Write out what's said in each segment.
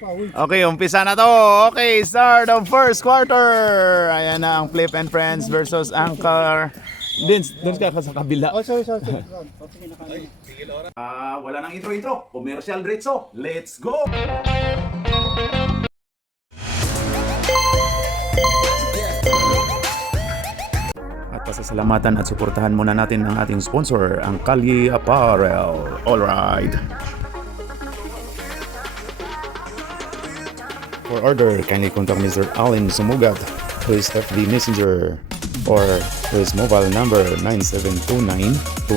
Okay, umpisa na to. Okay, start of first quarter. Ayan na ang Flip and Friends versus Anchor. Dun ka sa kabila. Oh, sorry. Wala nang intro. Commercial diretso. Let's go! At pasasalamatan at suportahan muna natin ang ating sponsor, ang Kalye Apparel. Alright. For order, kindly contact Mr. Allen Sumugat, who is FB Messenger, or his mobile number 9729-2915.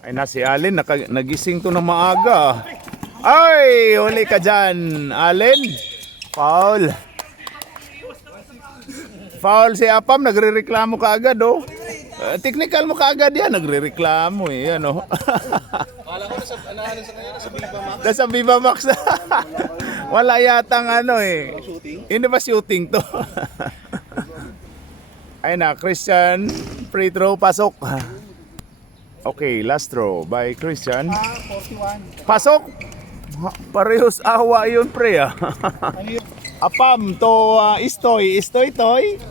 Ay na si Allen, nagising to na maaga. Ay, huli ka dyan, Allen. Foul. Foul si Apam, nagre-reklamo ka agad, oh. Technical mo ka agad yan, nagre-reklamo eh, ano. Kala ko nasa kanya, nasa Viva Max. Nasa Viva Max. Wala yatang ano eh. Shooting? Hindi ba shooting to? Ayun na, Christian, free throw, pasok. Okay, last throw by Christian. 41. Pasok! Parehos awa yun, pre. Ano yun? Apam to Istoy toy.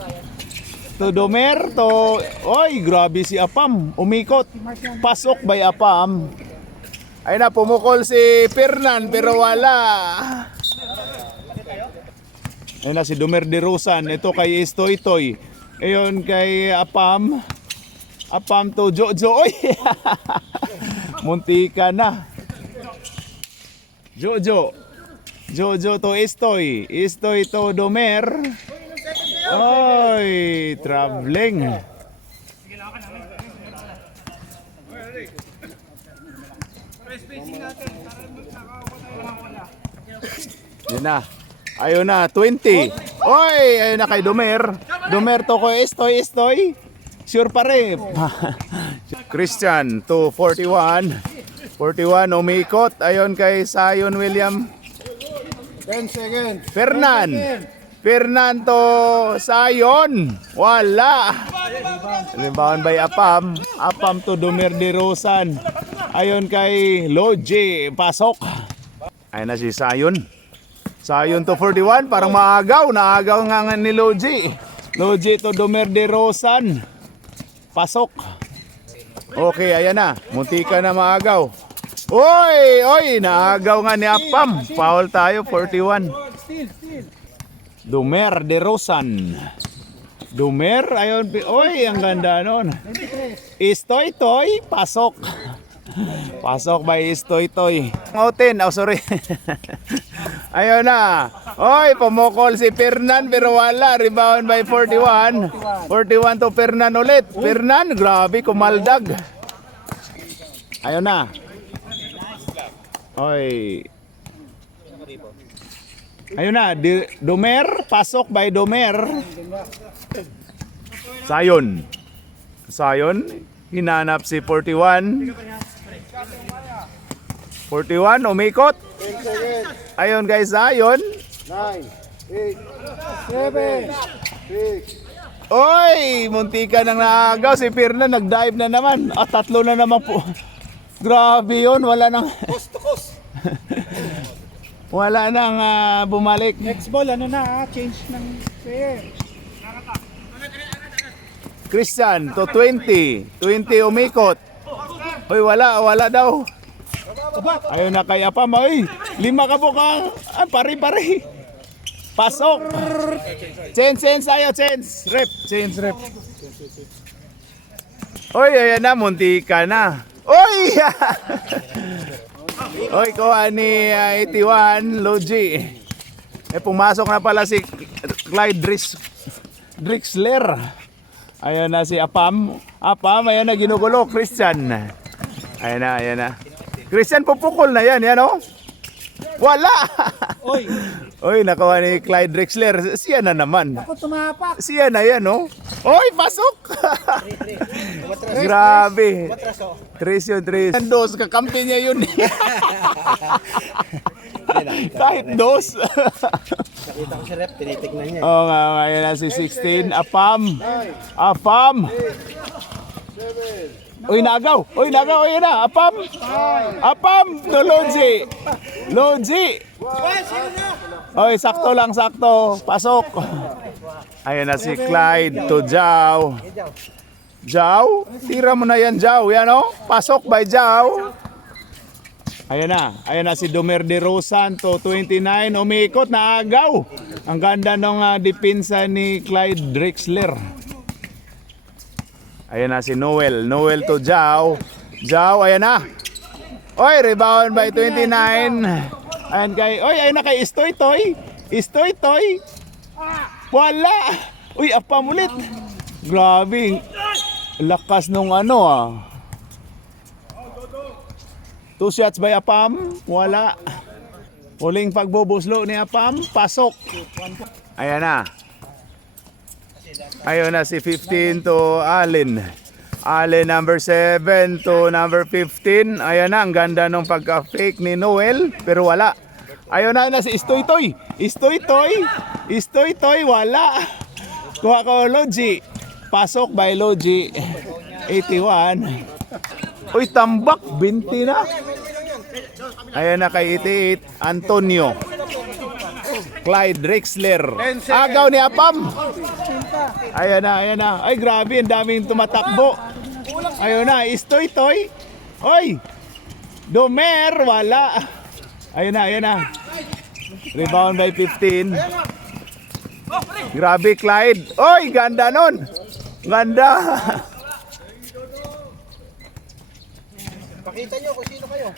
To Domer to... Oy, grabe si Apam. Umikot. Pasok by Apam. Ayun na, pumukol si Fernan pero wala. Ayun na si Domer de Rosan. Ito kay Istoy toy. Ayun kay Apam. Apam to Jojo. Oy! Muntika na. Jojo to Istoy to Domer. Oy, traveling. Yan na. Ayun na, 20. Oy, ayun na kay Domer. Domer to ko Istoy. Sure pa rin. Christian to 41. 41 umikot. Ayun kay Zion William. 10 seconds. Fernando Sayon. Wala. Rebound by Apam. Apam to Domer de Rosan. Ayon kay Logie. Pasok. Ayun na si Sayon. Sayon to 41. Parang maagaw. Naagaw nga ni Logie. Logie to Domer de Rosan. Pasok. Okay, ayan na. Muntika na maagaw. Oy, naagaw nga ni Apam. Foul tayo, 41. Still. Domer de Rosan. Domer, ayun. Oy, ang ganda nun. 23. Istoy toy, pasok. Pasok by Istoy toy. Outin, sorry. Ayun na. Oy, pumukol si Fernan pero wala. Rebound by 41. 41 to Fernan ulit. Fernan, grabe, kumaldag. Ayun na. Oy. Ayun na, Domer, pasok by Domer. Sayon, hinanap si 41. 41, umikot. 10 seconds. Ayun guys, Sayon. 9, 8, 7, 6. Oy, muntika nang naagaw. Si Pirna nag-dive na naman. Tatlo na naman po. Grabe yun, wala nang... Coast to coast. Wala nang bumalik. Next ball, change ng player. Christian to 20. 20 umikot. Uy, wala daw. Ayun na kay Apam. Uy, 5 ka po ka. Pari. Pasok. Change ayo, change. Rep. Uy, ayan na, muntika na. Uy! Uy, kuha ni 81, Logie. Pumasok na pala si Clyde Drexler. Ayan na si Apam. Ayan na ginugulo. Christian. Ayan na. Christian, pupukol na yan, oh. Wala! Uy, nakuha ni Clyde Drexler. Siya na naman. Ako tumapak. Siya na yan, oh. Uy, pasok! Grabe. 3 yun. Dos, kakampi niya yun. Kahit dos. Nakita ko si Rep, tinitignan niya. Oo nga, ngayon na si 16. Apam. 7, 9, Uy, nagaw! Uy, nagaw! Uy, na! Apam! Apam! To Logi! Logi! Uy, sakto lang, sakto. Pasok. Ayan na si Clyde to Jao. Jao? Tira mo na yan, Jao. Yan o. Pasok by Jao. Ayan na si Domer de Rosan to 29, umikot na agaw. Ang ganda ng depensa ni Clyde Drexler. Ayan na si Noel to Jao. Jao, ayan na. Oy, rebound by 29. Ayan kay, ayan na kay Istoy Toy. Wala. Uy, apam ulit. Grabe. Lakas nung ano. 2 shots by Apam, wala. Huling pagbubuslo ni Apam, pasok. Ayan na. Ayun na si 15 to Allen. Allen number 7 to number 15. Ayan na, ang ganda ng pagka-fake ni Noel, pero wala. Ayun na si Istoy Toy, wala. Kuha ko Logi. Pasok by Logi. 81. Uy, tambak, 20 na. Ayan na kay 88, Antonio. Clyde Drexler. Agaw ni Apam. Ayan na. Ay, grabe, ang daming tumatakbo. Ayun na, Istoy Toy. Oy, Domer, wala. Ayun na. Rebound by 15. Grabe, Clyde. Oy, ganda nun. Ganda. Pakita nyo kung sino kayo.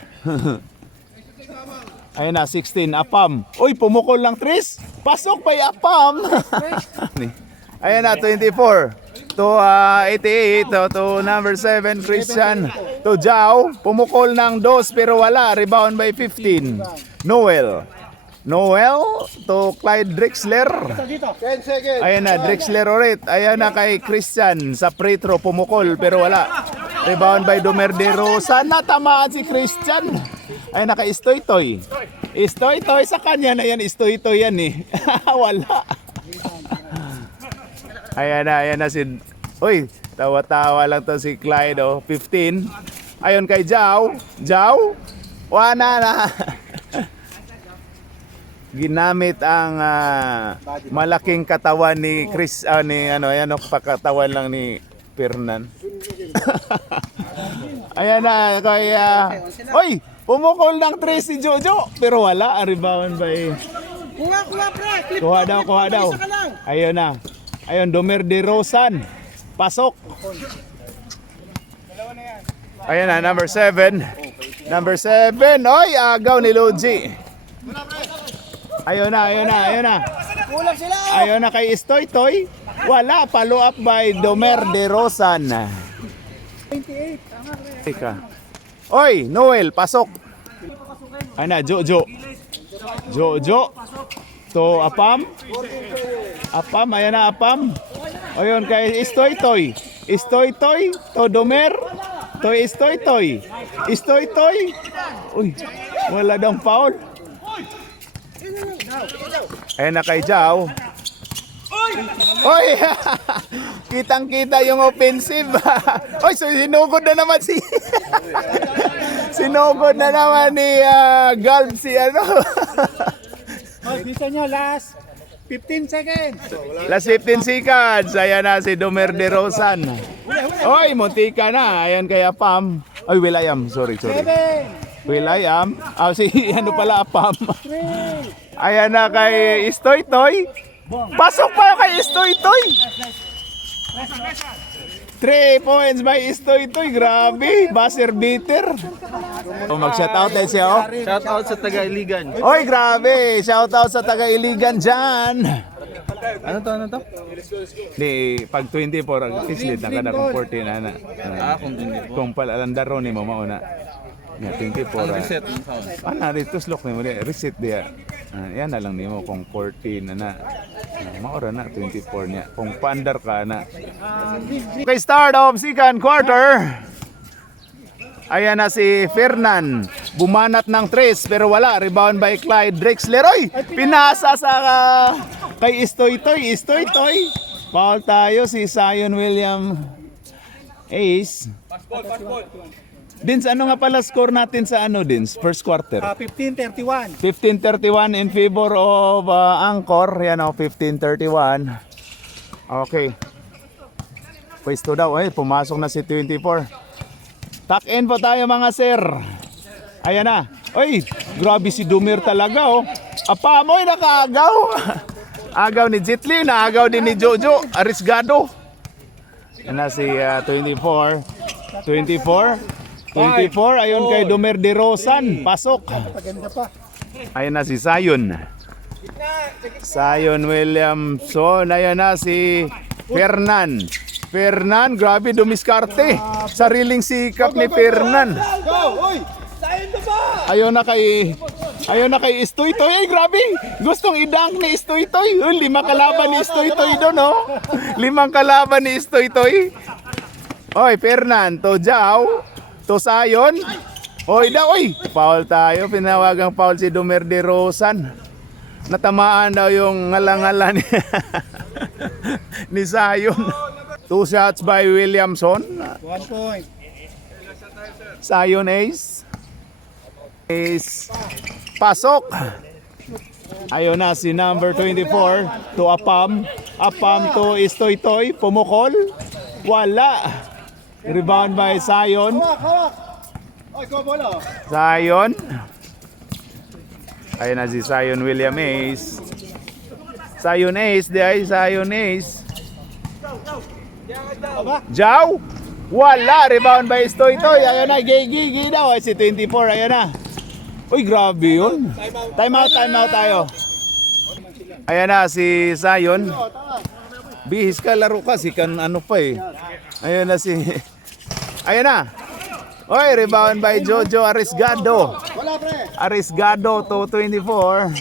Ayun na, 16, Apam. Uy, pumukol lang, Tris. Pasok pa yung Apam. Ayun na, 24. To 88, to number 7, Christian. To Jao, pumukol ng 2 pero wala. Rebound by 15. Noel to Clyde Drexler. 10 seconds. Ayan na, Drexler ulit. Ayan na kay Christian sa free throw, pumukol pero wala. Rebound by Domer de Rosa. Natamaan si Christian. Ayan na kay Istoy Toy sa kanya na yan. Istoy Toy yan eh. Wala. Ayan na si... Uy, tawa-tawa lang to si Clyde, 15. Ayon kay Jao. Wala na. Ginamit ang malaking katawan ni Chris, pagkatawan lang ni Fernan. Ayan na kay oy, pumukol ng 3 si Jojo pero wala, rebound by kuha daw. Ayun na. Ayun, Domer de Rosan. Pasok. Ayan na, number 7. Oy, agaw ni Logi. Ayun na. Kulang sila. Ayun na kay Istoy Toy. Wala, follow up by Domer de Rosan. 28. Teka. Oy, Noel, pasok. Ayun na, Jojo. To Apam. Ayan na, Apam. Ayun kay Istoy Toy. To Domer. To Istoy Toy. Uy, wala daw foul. Ayan na kay Jao. Oy! Kitang-kita yung offensive. Oy, so sinugod na naman sinugod na naman ni Galb si ano. Oy, bisa nyo, last 15 seconds. Last 15 seconds. Ayan na si Domer de Rosan. Oy, muntika na. Ayan kay Apam. Oy, Will.i.am. Sorry. 7, Will.i.am. Si ano pala, Apam. Ayan na kay Istoy Toy. Pasok pa kay Istoy Toy. 3 points by Istoy Toy. Grabe, buzzer beater. Mag-shoutout tayo siya, Shout out sa taga-Iligan. Oy, grabe. Shoutout sa taga-Iligan dyan. Ano to? Di, pag 24, at least lead na ka na kung 14 na. Kung hindi. Kung palandaro ni mo mauna. Nga, 24. Reset. Rito slok ni mo. Reset dia. Yan na lang ni mo kung 14 na. Maura na, 24 niya. Kung pandar ka na. Okay, start of second quarter. Ayan na si Fernan. Bumanat ng 3 pero wala. Rebound by Clyde Drexler. Oy! Pinasa sa kay Istoy Toy. Foul tayo si Zion William. Ace. Dins, ano nga pala score natin sa ano, Dins? First quarter. 15-31. 15-31 in favor of Angkor. Yan o, 15-31. Okay. Pwesto daw. Ay, pumasok na si 24. Tuck in po tayo mga sir. Ayan na. Ay, grabe si Dumer talaga oh. Apa mo, nakaagaw. Agaw ni Jitli, naagaw din ni Jojo. Arisgado. Yan na si 24. 24, ayun kay Dumer de Rosan. Pasok. Paganda pa. Ayun na si Sayon. Sayon Williamson. Ayun na si Fernan. Fernan, grabe dumiskarte. Sariling sikap ni Fernan. Ayun na kay Istoy Toy. Ay, grabe. Gustong idunk ni Istoy Toy. 5 kalaban ni Istoy Toy doon, oh. 5 kalaban ni Istoy Toy. Oy, Fernan, to Jao, to Sayon. Oy, foul tayo. Pinawagang foul si Dumer de Rosan. Natamaan daw yung ngalangalan ni Sayon. 2 shots by Williamson. 1 point. Sayon ace. Ace. Pasok. Ayun na si number 24 to Apam. Apam to Istoy Toy. Pumukol. Wala. Rebound by Sayon. Oy, go bola. Sayon. Ayun na si Sayon William Ace. Sayon Ace. Di ay Sayon Ace. Jaw. Wala. Rebound by Istoy Toy. Ayun na. Gigi daw. Ay si 24. Ayun na. Uy, grabe yun. Time out tayo. Ayan na si Sayon. Bihis ka, laro ka. Si kan ano pa eh. Ayan na si... Ayan na. Uy, rebound by Jojo Arisgado. Arisgado to 24.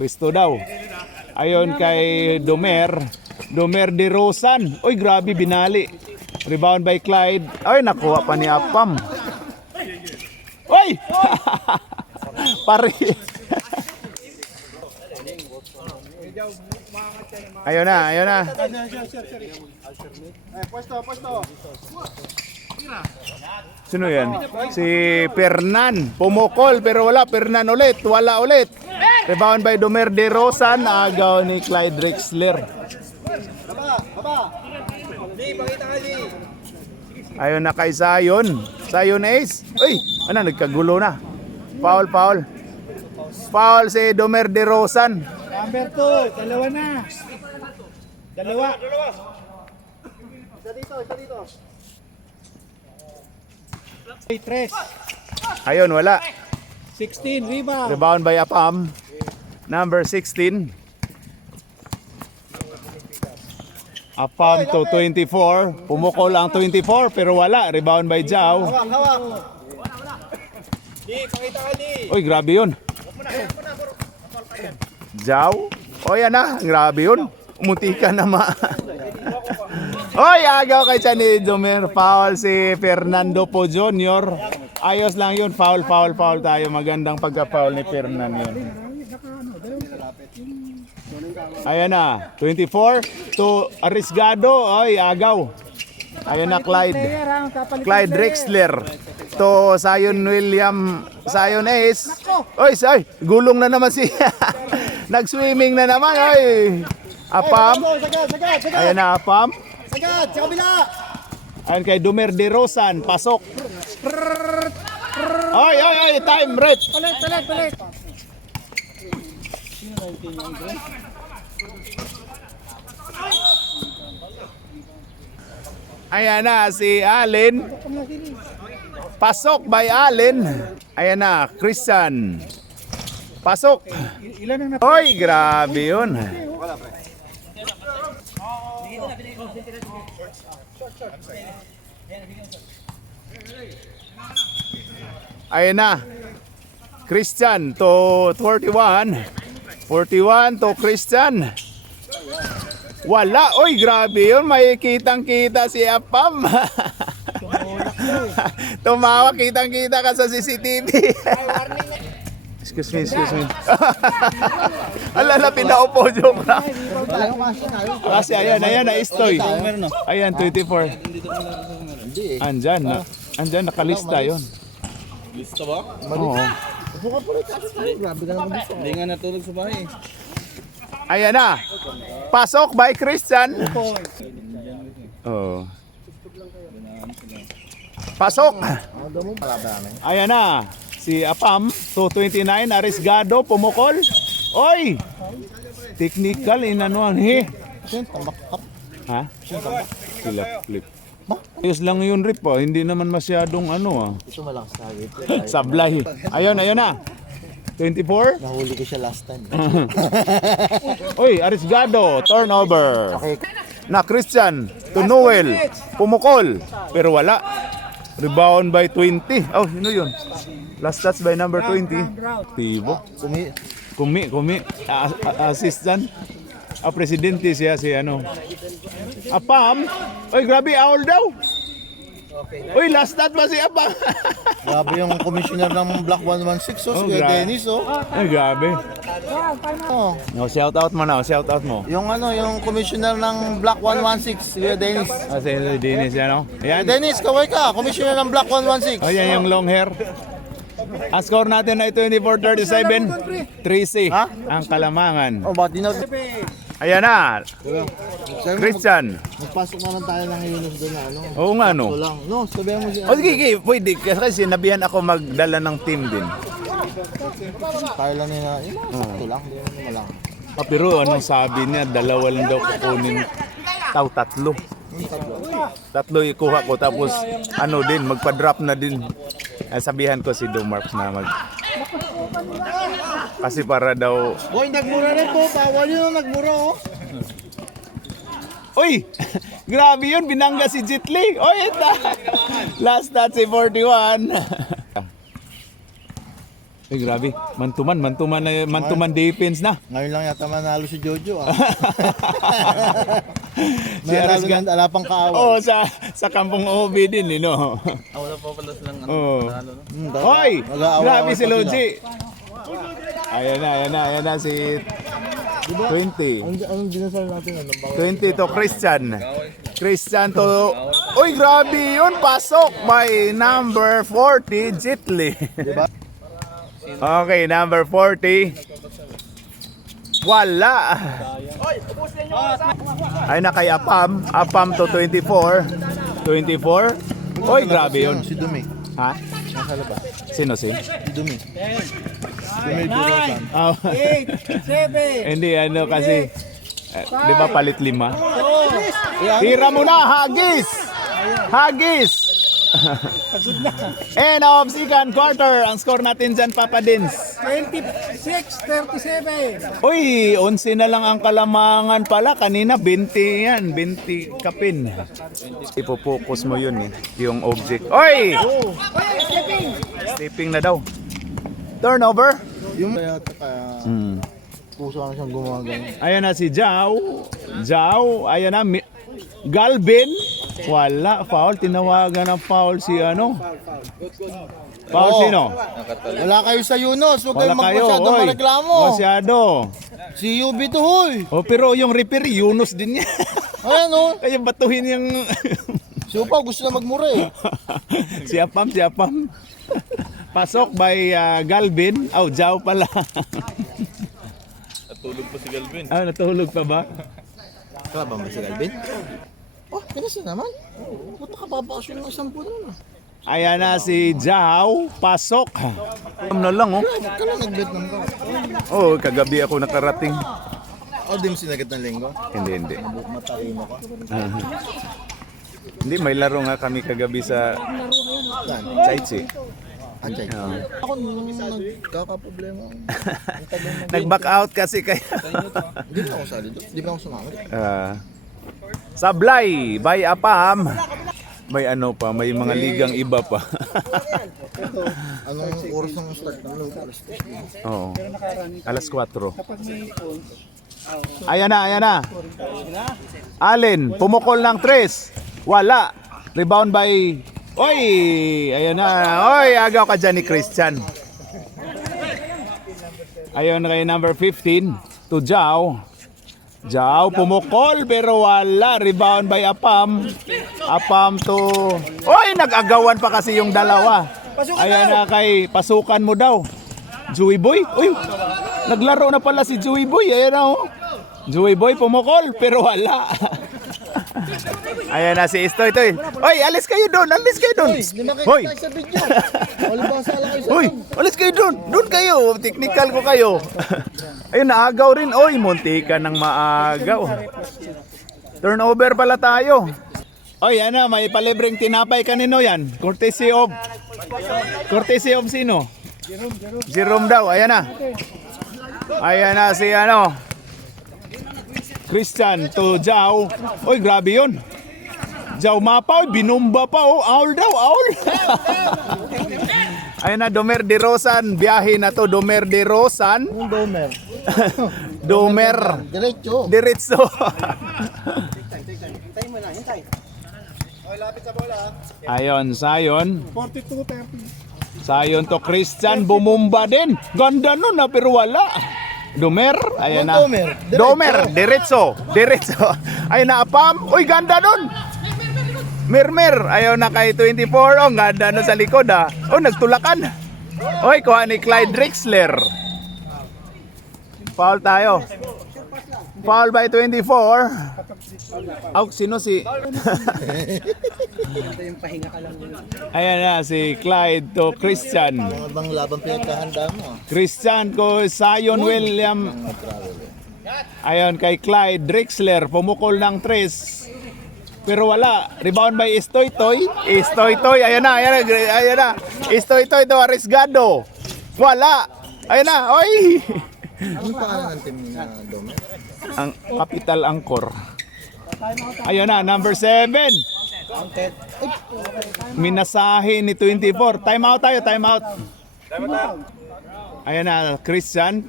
Pwesto daw. Ayon kay Dumer de Rosan. Uy, grabe, binali. Rebound by Clyde. Ay, nakuha pa ni Apam. Uy! Pare. Ayun na. Puesto. Sino yan? Si Fernan. Pumukol pero wala. Fernan ulit. Wala ulit. Rebound by Dumer de Rosan. Agaw ni Clyde Drexler. Ayun na kay Sayon. Sayon Ace. Uy! Ano? Nagkagulo na. Foul. Foul si Dumer de Rosan. Number 2, dalawa na. Dalawa. Isa dito. 3. Ayun, wala. 16, rebound. Rebound by Apam. Number 16. Apam to 24. Pumukol ang 24 pero wala. Rebound by Jao. Hawak. Uy, grabe yun. Jao? O yan na, grabe yun. Umuti ka na Oy, agaw kay ni Dumer. Foul si Fernando Po Jr. Ayos lang yun. Foul tayo. Magandang pagka-foul ni Fernan yun. Ayan na, 24 to Arisgado. Oy, agaw. Ayan na, Clyde Drexler to Sayon Ace. Oy, gulong na naman siya. Nag-swimming na naman, oy. Apam. Ayan na, Apam. Sagad, sa kabila. Ayan kay Dumer de Rosan, pasok. Oy, time, red. Palit. Ayan na, si Allen. Pasok by Allen. Ayan na, Christian. Pasok. Ilan ang Oy, grabe yun. Ayan na. Christian to 41. 41 to Christian. Wala. Oy, grabe yun. May kitang-kita si Apam. Tumawa, kitang-kita ka sa CCTV. Excuse me. Alala, pinaupo, joke lang. Wala yung kasi na. Kasi ayan, na Istoy. Ayan, 24. Hindi eh. Andyan, nakalista yon. Lista ba? Oo. Buka po rin kasi tayo. Grabe ka naman dito. Hindi nga natulog sa bahay. Ayan na. Pasok by Christian. Oh. Pasok. Ano mo pala ba namin? Ayan na. Si Apam, 229, Arisgado, pumukol. Oy! Technical, inanuan. He. Tambak up. Ha? Sila flip. Ayos lang yun, Rip. Hindi naman masyadong ano. Ito malakas na agad. Sablay. Ayun na. 24. Nahuli ko siya last time. Oy, Arisgado, turnover. Okay. Na Christian, to Noel, pumukol. Pero wala. Rebound by 20. Oh, sino yun? Last touch by number 20. Tibo. Kumi. Assistant. Presidente siya si ano. Apam. Oy, grabe, owl daw. Uy, last touch ba si Apam? Grabe yung commissioner ng Block 116, Oh, Kuya grabe. Dennis, Ay, grabe. Oh. No, shout out mo. Yung commissioner ng Block 116, Kuya Dennis. Si Dennis yan, no? Ayan. Dennis, kaway ka, commissioner ng Block 116. Oh, yan yung long hair. Ang score natin ay 24-37. 3C. Ha? Ang Kalamangan. Oh, ba't di na? Ayan na. Christian. Magpasok naman tayo ng Yunus doon na ano. Oo nga, no? Ito lang. No, sabihan mo siya. O sige, pwede. Kasi sinabihan ako magdala ng team din. Tayo lang nila. Ito lang, hindi naman malang. Pero anong sabi niya, dalawa lang daw kukunin. Tatlo. Tatlo ikuha ko. Tapos ano din, magpa-drop na din. Sabihan ko si Dumarks na kasi para daw. Boy, nagmura rin po. Bawal yun, nagmura oh. Uy! Grabe yun, binangga si Jitli. Uy, ito. Last touch si 41. Uy, grabe. Mantuman defense na. Ngayon lang yata manalo si Jojo ah. Si Aras Manalo na alapang kaaway. Oo, sa kampong OB din, no? Wala pa pala silang Oo. ano. Hoy! Mag-aaway-away Grabe si pa sila. Logi. Ayan na si 20. Anong dinasal natin? 20 to Christian. Christian to... Uy, grabe yun! Pasok by number 40, Jitli. Okay, number 40. Wala. Ay na kay Apam. Apam to 24. 24. Uy, grabe yun. Si Dumi. Ha? Nasa labas. Sino? Si Dumi. Dumi Burosan. Oh. 8, 7, Hindi, ano kasi... di ba palit 5? Tira mo na, Hagis! Hagis! And of second quarter, ang score natin dyan, Papa Dins. 26-37. Uy, 11 na lang ang Kalamangan pala. Kanina 20 yan, 20 kapin. Ipopokus mo yun eh, yung object. Uy! Stepping na daw. Turnover. Yung kaya puso na siyang gumawa ganyan. Ayan na si Jao. Ayan na. Galvin. Wala. Foul. Tinawagan ng foul si ano. Foul sino? Wala kayo sa Yunus. Huwag Wala kayong kayo. magmasyadong Oy. mareklamo. Masyado. Si UB to hoy. Oh, pero yung referee, Yunus din niya. Ayan oh. Kaya batuhin yung... Si Upaw gusto na magmura eh. si Apam. Pasok by Galvin. Jao pala. Natulog pa si Galvin. Natulog pa ba? Kala ba si Galvin? Oh, kanasa naman. Puta ka babakasyon ng isang puno na. Ayan na si Jao. Pasok. Alam na lang, oh. Kala nag-bet ng ka. Oh, kagabi ako nakarating. Oh, di mo sinagat ng linggo? Hindi. Matalino ka. Hindi, may laro nga kami kagabi sa Saan? Chaichi. Achay. Ako nung nagkakaproblema. Nag-back out kasi kaya. Hindi pa ako sali doon. Hindi pa ako sumama. Sablay by Apam. May ano pa, may mga ligang iba pa. Anong oras ng start ng laro? Oo. Alas 4. Ayan na. Allen, pumukol ng 3. Wala. Rebound by... Oy! Ayan na. Oy, agaw ka dyan ni Christian. Ayun kay number 15. to Jao. Jao pumukol pero wala. Rebound by Apam. Apam to... Oy, nag-agawan pa kasi yung dalawa. Ayan na kay pasukan mo daw. Joey Boy. Uy, naglaro na pala si Joey Boy. Ayan na oh. Joey Boy pumukol pero wala. Ayan na si Istoy Toy. Oy, alis kayo doon. Alis kayo doon. Hindi Hoy. makikita sa video. Walibasa lang kayo sa Hoy, alis kayo doon. Doon kayo. Technical ko kayo. Ayun, naagaw rin. Oy, munti ka ng maagaw. Turnover pala tayo. Oy, ano, may palibreng tinapay kanino yan? Courtesy of sino? Jerome daw. Ayan na. Ayan na si ano. Christian to Jao. Oy, grabe yun. Jao mapa, oy, binumba pa. Oh, aul daw, aul. Ayan na, Domer de Rosan. Biyahe na to, Domer de Rosan. Yung Domer. Domer. Diretso. Diretso. Ayon, sayon. 42-30. Sayon to Christian, bumumba din. Ganda nun na pero wala. Domer, ayan na. Domer, diretso. Domer, diretso. Diretso. Ayan na, Apam. Uy, ganda nun. Mermer, ayaw na kay 24. Oh, ganda nun sa likod ah. Oh, nagtulakan. Uy, kuha ni Clyde Drexler. Foul tayo. Foul by 24. Aw, sino si... Ayan na, si Clyde to Christian. Mga bang laban pinagkahanda mo? Christian ko Zion William. Ayon kay Clyde Drexler, pumukol ng 3. Pero wala. Rebound by Istoy Toy. Istoy Toy, ayan na, ayan na, ayan na. Istoy Toy to Arrisgado. Wala. Ayan na, oy. Anong pangalan ng team na Domer? Ang Capital Angkor. Ayan na, number 7. Minasahe ni 24. Time out tayo, time out. Ayan na, Christian.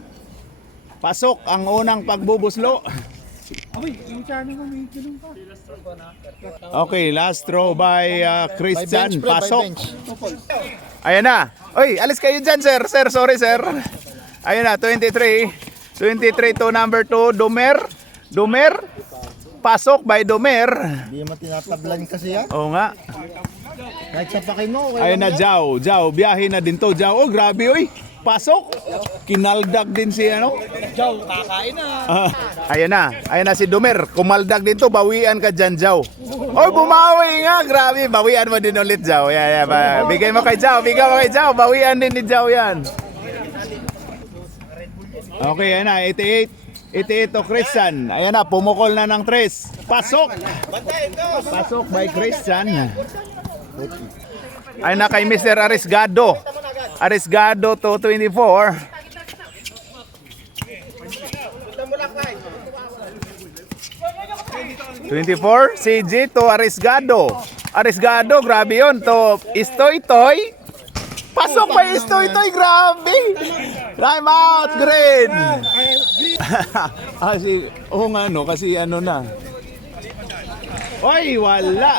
Pasok ang unang pagbubuslo. Okay, last throw by Christian. Pasok. Ayan na. Oy, alis kayo dyan, sir. Sir, sorry, sir. Ayan na, 23. 23 to number 2, Domer. Domer. Pasok by Domer. Hindi naman tinatablan kasi yan. Oo nga. Kahit sa pakin mo, okay Ayan na, lang yan. Jao. Jao, biyahe na din to. Jao, oh, grabe, oy. Pasok. Kinaldag din si ano. Joe, kakain na. Ayan na. Ayan na si Domer. Kumaldag din to. Bawian ka dyan, Jao. Oh, bumawi nga. Grabe. Bawian mo din ulit, Jao. Yeah, yeah. Bigay mo kay Jao. Bigay mo kay Jao. Bawian din ni Jao yan. Okay, ayan na. 88. 88 to Christian. Ayan na. Pumukol na ng 3. Pasok. Pasok by Christian. Ayan na kay Mr. Arrisgado. Arrisgado to 24. CG to Arrisgado. Arrisgado, grabe yun. To Istoy Toy. Pasok pa Istoy Toy, grabe. Time out, green. Nga no, kasi ano na. Oy, wala.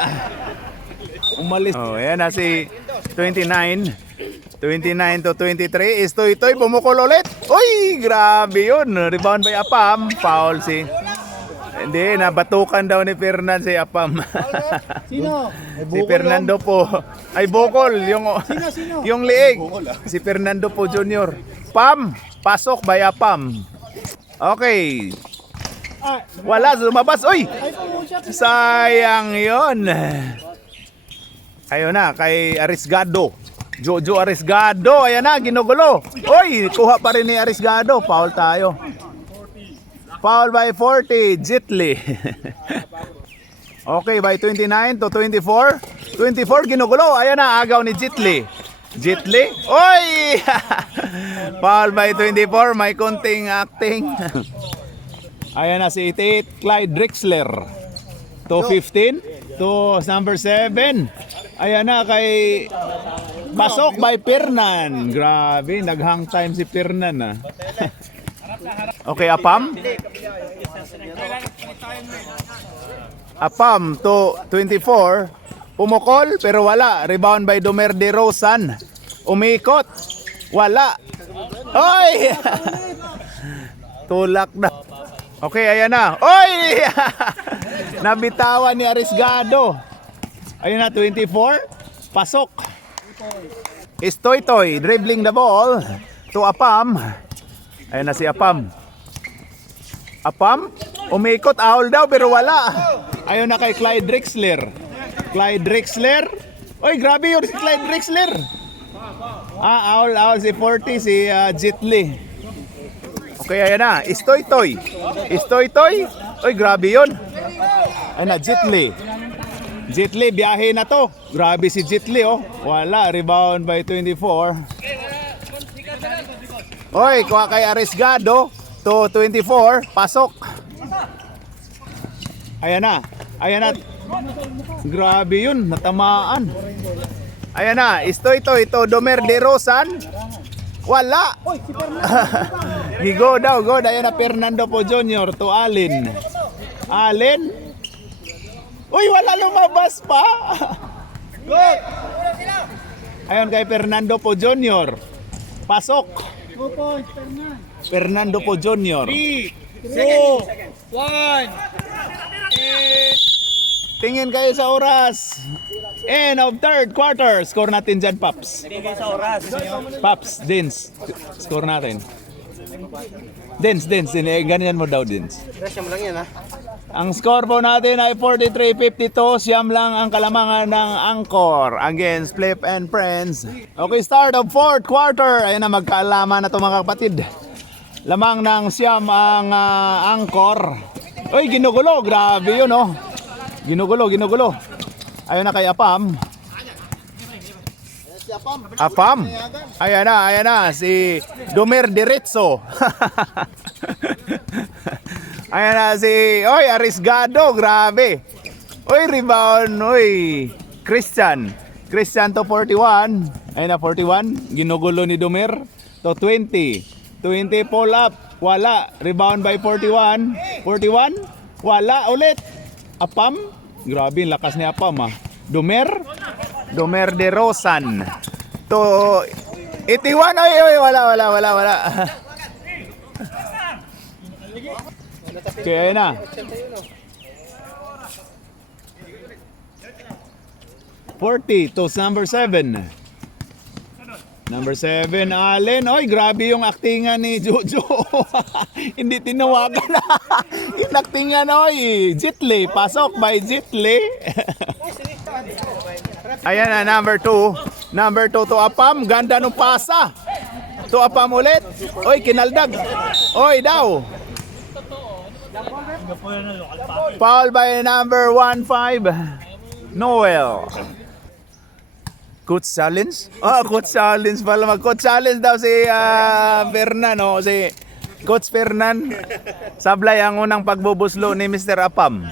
Umalis. Oh, ayan na si 29. 29 to 23. Istoy Toy, pumukol ulit. Uy, grabe yun. Rebound by Apam. Foul si... Hindi, nabatukan daw ni Fernan si Apam. Sino? Si Fernando po. Ay, bukol. Yung liig. Si Fernando po Junior. Pam, pasok by Apam. Okay. Wala, lumabas. Uy! Sayang yon. Ayun na, kay Arrisgado. Jojo Arrisgado. Ayan na, ginugulo. Uy, kuha pa rin ni Arrisgado. Foul tayo. Foul by 40, Jitli. Okay, by 29 to 24. 24, ginugulo. Ayan na, agaw ni Jitli. Jitli. Oy! Foul by 24, may konting acting. Ayan na si 88, Clyde Drexler. To 15, to number 7. Ayan na kay... Pasok by Fernan. Grabe, naghang time si Fernan ah. Okay, Apam. Apam to 24. Pumukol pero wala. Rebound by Domer de Rosan. Umikot. Wala. Oy! Tulak na. Okay, ayan na. Oy! Nabitawan ni Arisgado. Ayun na, 24. Pasok. Istoy-toy, dribbling the ball to Apam. Ayun na si Apam. Apam, umikot, ahol daw, pero wala. Ayun na kay Clyde Drexler. Clyde Drexler. Oy, grabe yun si Clyde Drexler. Ahol si 40, si Jet Li. Okay, ayan na. Istoy-toy. Istoy-toy. Oy, grabe yun. Ayan na, Jet Li. Jet Li, biyahe na to. Grabe si Jet Li, oh. Wala, rebound by 24. Oy, kuha kay Arisgado to 24. Pasok. Ayan na. Ayan na. Grabe yun, natamaan. Ayan na, Istoy-toy to Domer de Rosan. Wala. Gigo daw, god. Ayan na, Fernando po Jr. to Allen. Allen. Uy, wala, lumabas pa. Good. Ayun kay Fernando po Jr. Pasok. Fernando po Jr. 3, 2, 1. Tingin kayo sa oras. End of third quarter. Score natin dyan, Paps. Paps, Dins. Score natin. Dins. Ganyan mo daw, Dins. Presyo mo lang yan, ha? Ang score po natin ay 43-52. Siyam lang ang kalamangan ng Angkor against Flip and Friends. Okay, start of fourth quarter. Ayun na, magkaalaman na ito mga kapatid. Lamang ng siyam ang Angkor. Uy, ginugulo. Grabe yun, oh. Ginugulo. Ayun na kay Apam. Apam. Ayan na. Si Domer Diretso. Ayan na si Arisgado. Grabe. Oy, rebound. Oy, Christian to 41. Ayan na, 41. Ginugulo ni Domer to 20. 20 pull up. Wala. Rebound by 41. 41. Wala ulit. Apam. Grabe, lakas ni Apam, ah. Domer de Rosan to 81. Oy, wala. Okay, ayun na. 40 to number 7. Number 7, Allen. Oy, grabe yung aktingan ni Jojo. Hindi tinawagan. Yung aktingan, oy. Jet Li. Pasok by Jet Li. Ayan na, number 2. Number 2 to Apam. Ganda nung pasa. To Apam ulit. Oy, kinaldag. Oy, daw. Foul by number 15. Noel. Coach challenge? Coach challenge pala. Mag-coach challenge daw si Fernan, no? Si Coach Fernan. Sablay ang unang pagbubuslo ni Mr. Apam.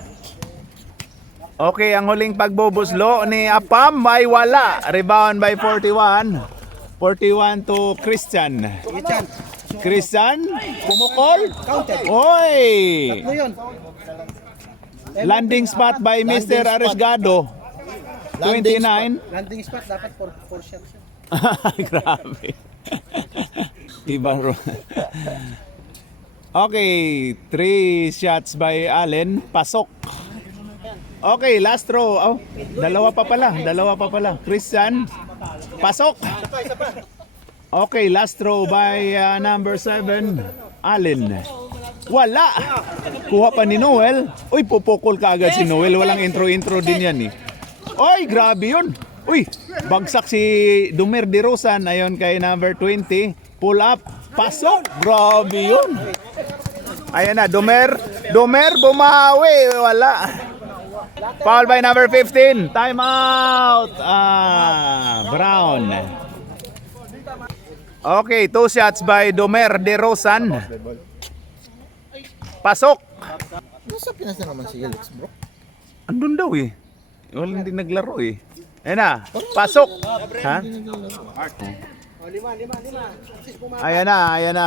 Okay, ang huling pagbubuslo ni Apam ay wala. Rebound by 41. 41 to Christian. Christian, pumukol. Oy! Landing spot by Mr. Arisgado. 29. Landing spot dapat 4 shots. Grabe. Iba ro. Okay, 3 shots by Allen. Pasok. Okay, last throw. Oh, dalawa pa pala. Christian. Pasok. Okay, last throw by number 7, Allen. Wala. Kuha pa ni Noel. Uy, pupukol ka agad si Noel. Walang intro din yan, eh. Oy, grabe yun. Uy, bagsak si Domer de Rosan. Ayon kay number 20. Pull up. Pasok. Grabe yun. Ayan na, Domer bumawi. Wala. Foul by number 15. Time out. Brown. Okay, 2 shots by Domer de Rosan. Pasok. Nasa Pinas na naman si Alex, bro. Andun daw, eh. Walang hindi naglaro, eh. Ayan na. Pasok. Ha? Ayan na.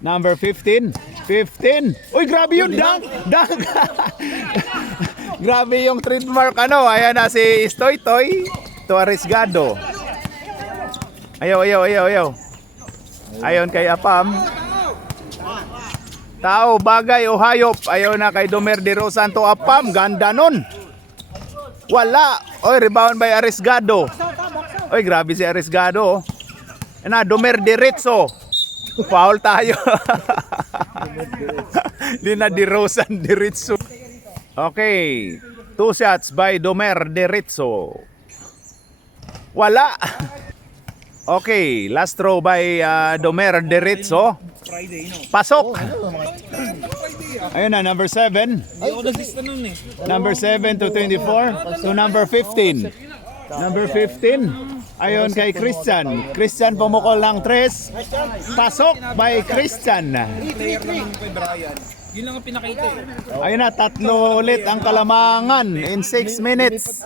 Number 15. Uy, grabe yun. Dunk. Grabe yung trademark, ano. Ayan na si Istoy-toy to Arisgado. Ayaw. Ayon kay Apam. Tao, bagay o hayop. Ayaw na kay Domer de Rosan to apam. Ganda nun. Wala. Oy, rebound by Arriesgado. Oy, grabe si Arriesgado. Na, Domer diretso. Foul tayo. Di na di Rosan diretso. Okay. 2 shots by Domer diretso. Wala. Okay, last throw by Domer diretso. Pasok. Ayun na, number 7. Number 7 to 24 to number 15. Number 15. Ayun kay Christian. Christian pumukol ng 3. Pasok by Christian. Yun lang ang pinakita eh. Ayun na, 3 ulit ang Kalamangan in 6 minutes.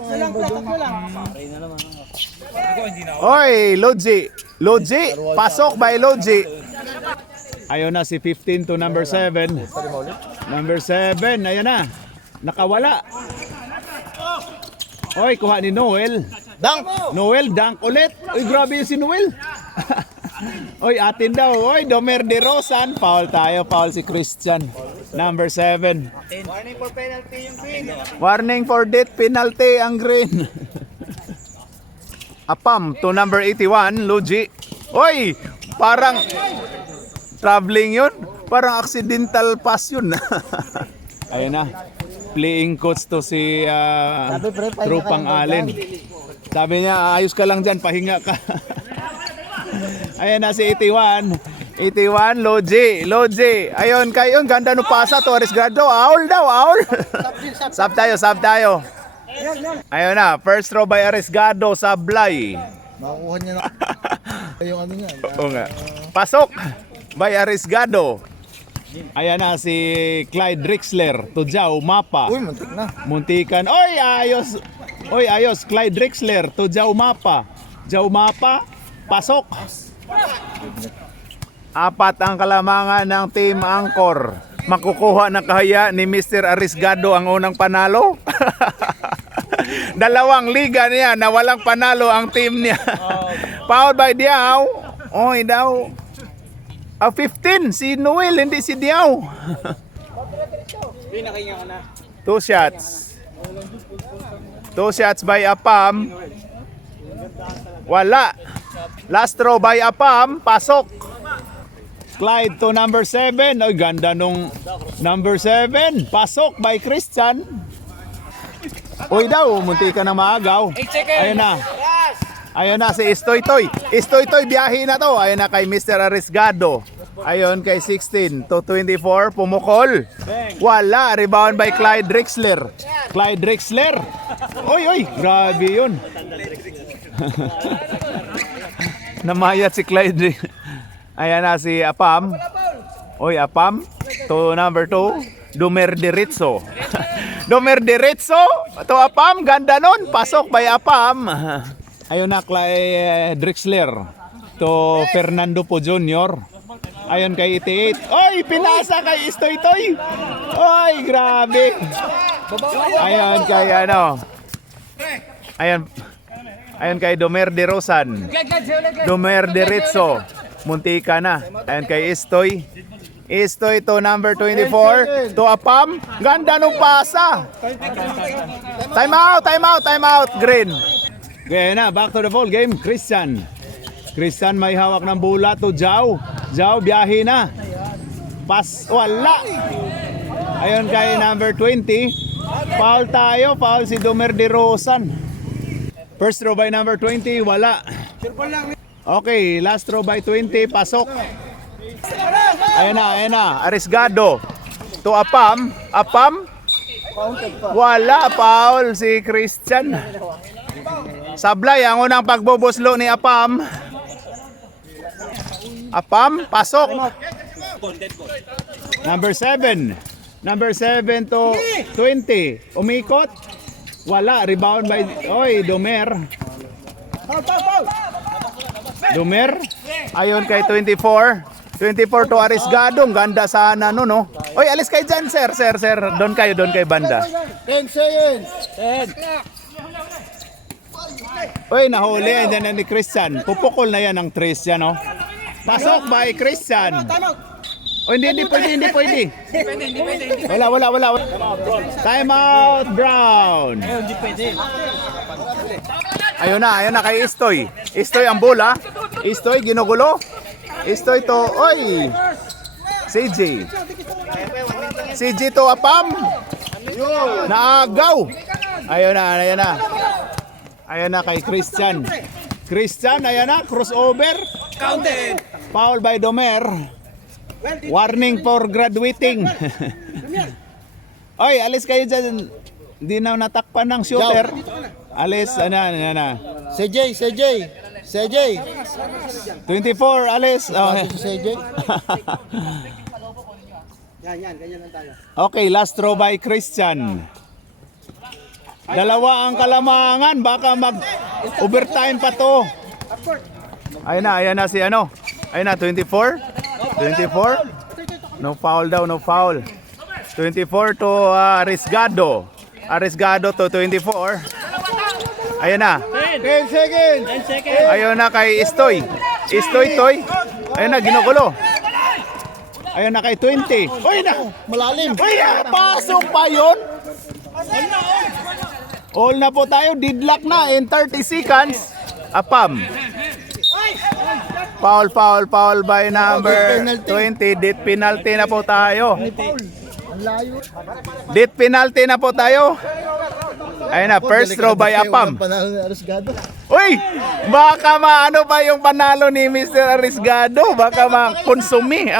Oy, Logi. Logi, pasok by Logi. Ayun na si 15 to number 7. Number 7, ayun na. Nakawala. Oy, kuha ni Noel. Dunk! Noel, dunk ulit. Uy, grabe yung si Noel. Oy, atin daw. Oy, Domer de Rosan. Foul tayo. Foul si Christian. Number 7. Warning for penalty yung green. Warning for death penalty ang green. Apam to number 81, Luigi. Oy, parang traveling yun. Parang accidental pass yun. Ayun na. Playing coach to si Tropang Allen. Sabi niya, ayos ka lang dyan, pahinga ka. Ayan na si 81. 81, Logi. Logi. Ayun, kayo, ganda no pasa to. Arriesgado. Aul daw, aul. Sab tayo. Ayun na, first throw by Arriesgado, sablay. Makukuha niya na. Yung ano niya. Oo nga. Pasok by Arriesgado. Ayan na si Clyde Drexler to Jao Mapa. Uy, muntik na. Muntikan. Oy, ayos. Oy, ayos. Clyde Drexler to Jao Mapa. Jao Mapa. Pasok. 4 ang Kalamangan ng Team Angkor. Makukuha na kaya ni Mr. Arriesgado ang unang panalo? 2 liga niya na walang panalo ang team niya. Foul by Diao. Oy daw. 15 si Noel, hindi si Diao. 2 shots. 2 shots by Apam. Wala. Last throw by Apam. Pasok. Clyde to number 7. Oy, ganda nung number 7. Pasok by Christian. Uy daw, munti ka na maagaw. Ayun na. Ayun na si Istoy-Toy. Istoy-Toy, biyahe na to. Ayun na kay Mr. Arriesgado. Ayun kay 16 to 24. Pumukol. Wala. Rebound by Clyde Drexler. Clyde Drexler. Oy, grabe yun. Namayat si Clyde. Ayan na si Apam. Oy, Apam. To number 2. Domer diretso. Domer diretso. To Apam. Ganda nun. Pasok by Apam. Ayun na kay Drexler. To Fernando po Jr. Ayun kay 88. Oy, pinasa kay Istoy-Toy. Oy, grabe. Ayun kay ano. Ayun kay Domer de Rosan. Domer diretso. Muntika na. Ayun kay Istoy. Istoy to number 24. To Apam. Ganda nung pasa. Time out. Green. Gaya na, back to the ball game. Christian may hawak ng bola to Jao. Jao, biyahe na. Pass, wala. Ayun kay number 20. Foul tayo. Foul si Domer de Rosan. First throw by number 20, wala. Okay, last throw by 20, pasok. Ayun na. Arriesgado. To Apam. Wala, foul si Christian. Sablay ang unang pagbubuslo ni Apam. Apam, pasok. Number 7 to 20. Umikot. Wala, rebound by Domer. Domer. Ayun kay 24. 24 to Arriesgado. Ganda sana no. Oy, alis kay dyan, sir. Doon kayo banda. 10 seconds. Oy, nahuli yan na ni Christian. Pupukol na yan ng Tris yan, no? Pasok by Christian. Oh, hindi pwede. Wala. Time out, Brown. Ayun na kay Istoy. Istoy ang bola. Istoy ginugulo. Istoy to, oy. CJ to Apam. Naagaw. Ayun na. Ayun na kay Christian. Ayan na, crossover. Counted. Foul by Domer. Warning for graduating. Oy, alis kayo dyan. Hindi na natakpan ng shooter. Alis, ano. CJ. 24, alis. Oh. Si CJ. Okay, last throw by Christian. Dalawa ang kalamangan, baka mag-overtime pa to. Ayun na si ano. Ayun na, 24. No foul daw, no foul. 24 to Arisgado. Arisgado to 24. Ayun na. 10 seconds. Ayun na kay Istoy. Toy. Ayun na, ginugulo. Ayun na kay 20. Uy na! Malalim. Uy, pasok pa yun? All na po tayo, deadlock na in 30 seconds. Apam. Foul by number 20. Death penalty na po tayo. Death penalty na po tayo. Ayun na, first throw by Apam. Panalo ni Arisgado. Uy! Baka maano pa yung panalo ni Mr. Arisgado. Baka ma-consumi.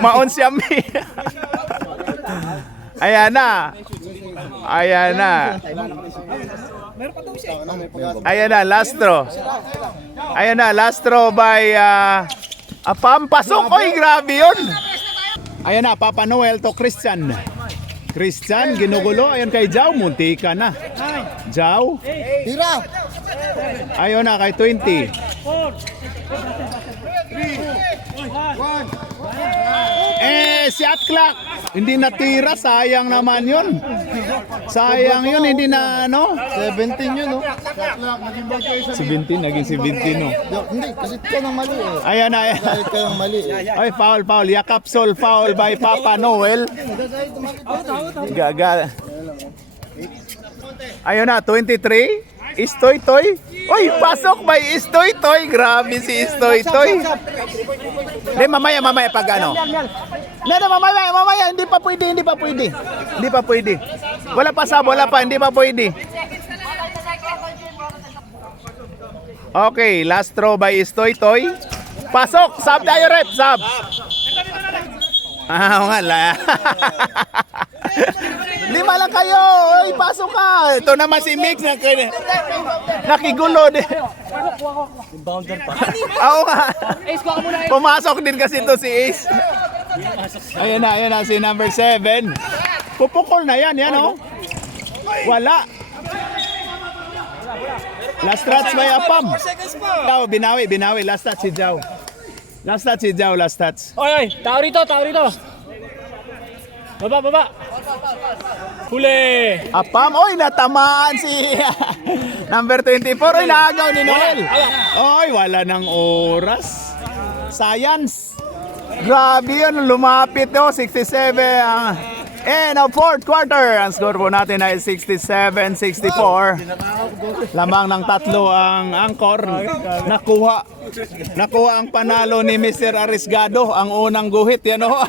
Ma-onsyami. Ayan na, last throw. Last throw by Apam. Pasok. Oy, grabe yun. Ayan na, Papa Noel to Christian, ginugulo. Ayun kay Jao, muntika na. Jao. Tira. Ayun na, kay 20. Shot clock. Hindi natira, sayang naman yun. Sayang yun, hindi na ano. 17 yun, no? 17, naging 17, no. Hindi, kasi ikaw nang mali eh. Ayan na, Kahit kayong mali eh. Ay, foul. Yakapsol, foul by Papa Noel. Gagal. Ayun na, 23. Istoy Toy. Uy, pasok by Istoy Toy. Grabe si Istoy Toy. Hindi, mamaya pag ano. Hindi, mamaya. Hindi pa pwede. Wala pa, hindi pa pwede. Okay, last throw by Istoy Toy. Pasok, sub tayo, rep, sub. Wala. Lima lang kayo. Oy, pasok ka. Ito naman si Mix nakigulo din. Oo nga. Pumasok din kasi ito si Ace. Ayan na si number 7. Pupukol na yan, oh. Wala. Last touch by Apam. Binawi. Last touch si Jao. Last touch. Oy, tao rito. Baba. Huli. Apam, oy, natamaan si number 24. Oy, naagaw ni Noel. Oy, wala ng oras. Science. Grabe yun, lumapit 67. And ang fourth quarter, ang score po natin ay 67-64. Lamang ng tatlo ang angkor. Nakuha ang panalo ni Mr. Arisgado, ang unang guhit. Yan o.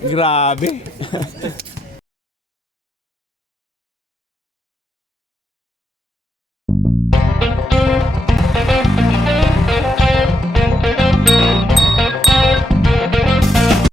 Grabe.